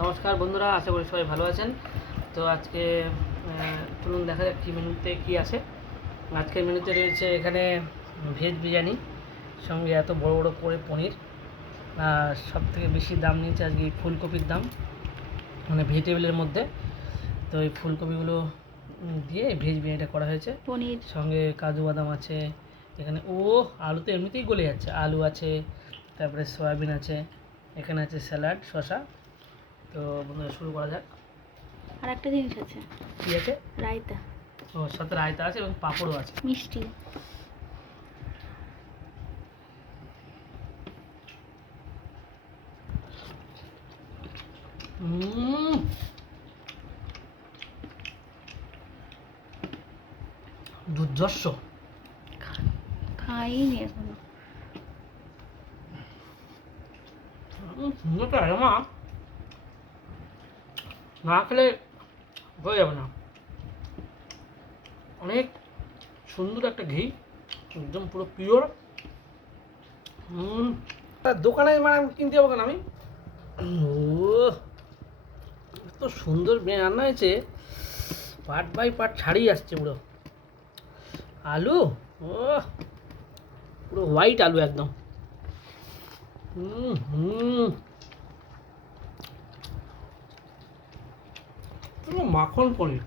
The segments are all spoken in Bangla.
নমস্কার বন্ধুরা, আশা করি সবাই ভালো আছেন। তো আজকে চলুন দেখা যাক কী মেনুতে কী আছে। আজকের মেনুতে রয়েছে এখানে ভেজ বিরিয়ানি, সঙ্গে এত বড় বড় করে পনির। আর সবথেকে বেশি দাম নিয়েছে আজকে এই ফুলকপির দাম, মানে ভেজিটেবলের মধ্যে। তো এই ফুলকপিগুলো দিয়ে ভেজ বিরিয়ানিটা করা হয়েছে। পনির সঙ্গে কাজু বাদাম আছে এখানে। আলু তো এমনিতেই গলে যাচ্ছে। আলু আছে, তারপরে সয়াবিন আছে, এখানে আছে স্যালাড, শসা। তো বন্ধুরা শুরু করা যাক। আর একটা জিনিস আছে, কী আছে? রায়তা, সাথে রায়তা আছে এবং পাঁপড়ও আছে। মিষ্টি। দুর্ধর্ষ। খাইনি এখনো। সুন্দরটা মা না খেলে হয়ে যাবে না। অনেক সুন্দর একটা ঘি, একদম পুরো পিওর। দোকানে মানে কিনতে যাবো কেন আমি? ও এত সুন্দর রান্না হয়েছে, পার্ট বাই পার্ট ছাড়িয়ে আসছে পুরো। আলু পুরো হোয়াইট আলু একদম। পুরো মাখন পনির।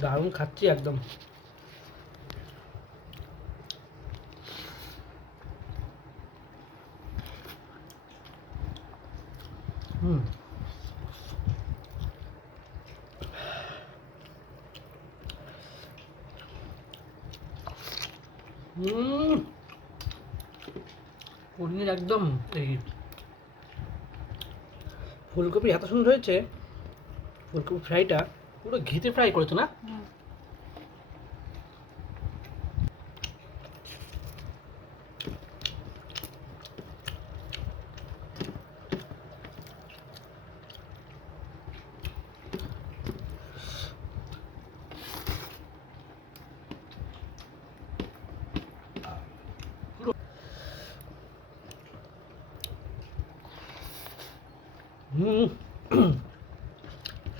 দারুণ খাচ্ছি একদম। পনির একদম এই ফুলকপি এত সুন্দর হয়েছে। ফুলকপি ফ্রাইটা পুরো ঘিতে ফ্রাই করেছো না?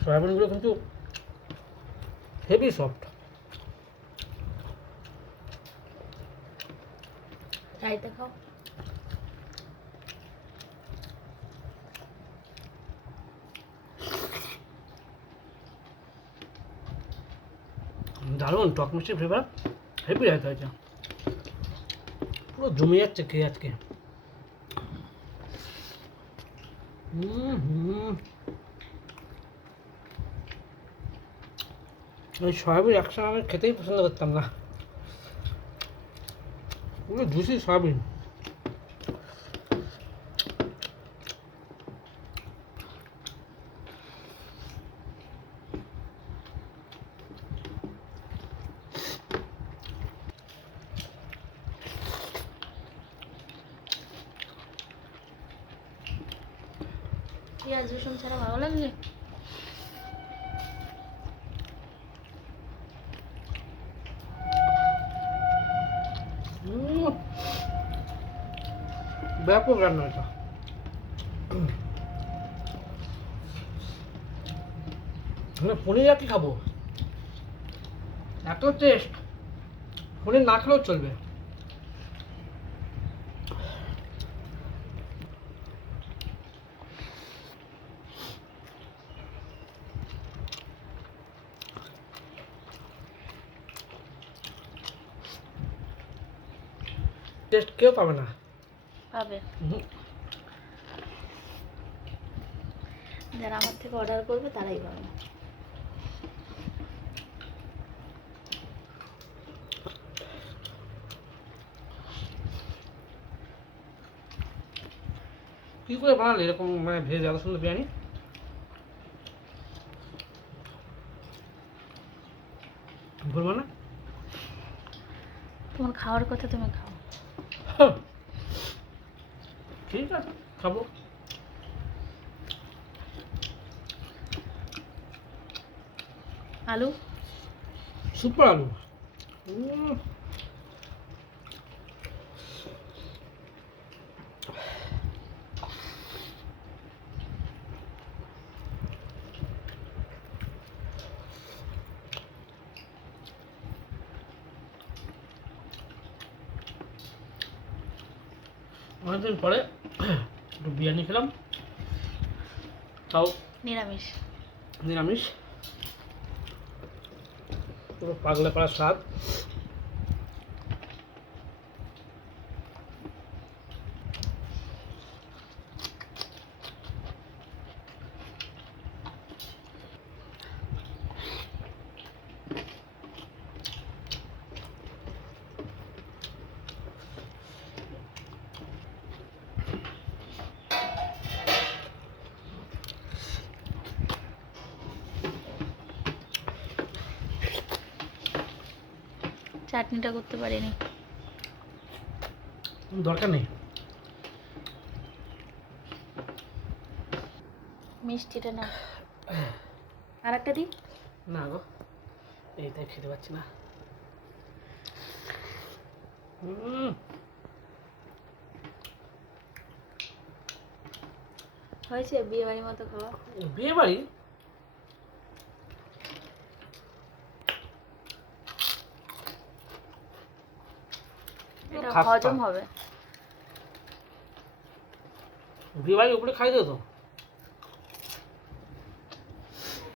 সয়াবিনগুলো কিন্তু হেভি সফট। রায়তা খাও। দারুণ টক মিষ্টি ফ্লেভার, হেভি রাইতা হয়েছে। পুরো জমে যাচ্ছে খেয়ে আজকে। ওই সয়াবিন একসঙ্গে আমি খেতেই পছন্দ করতাম না। পুরো জুসি সয়াবিন। পেঁয়াজ রসুন ছাড়া ভালো লাগছে? ব্যাপক রান্না এটা। পনির আর কি খাবো, এত টেস্ট। পনির না খেলেও চলবে। টেস্ট কেউ পাবে না। পাবে যারা আমার থেকে অর্ডার করবে তারাই পাবে। কী করে বানালে এরকম মানে ভেজ এত সুন্দর বিরিয়ানি? বলবো না? তোমার খাওয়ার কথা, তুমি খাও। ঠিক আছে, খাবো। আলু সুপার আলু। অনেকদিন পরে একটু বিরিয়ানি খেলাম, তাও নিরামিষ। নিরামিষ। পুরো পাগলা করা স্বাদ। চাটনিটা করতে পারিনি। দরকার নেই। মিষ্টিটা না, আর একটা দিই। না গো, এইটাই খেতে পাচ্ছি না। হয়েছে বিয়ে বাড়ির মতো খাওয়া। বিয়ে বাড়ি? এটা খাস্তা। হজম হবে। বিয়ে বাড়ির উপরে খাই দিও তো।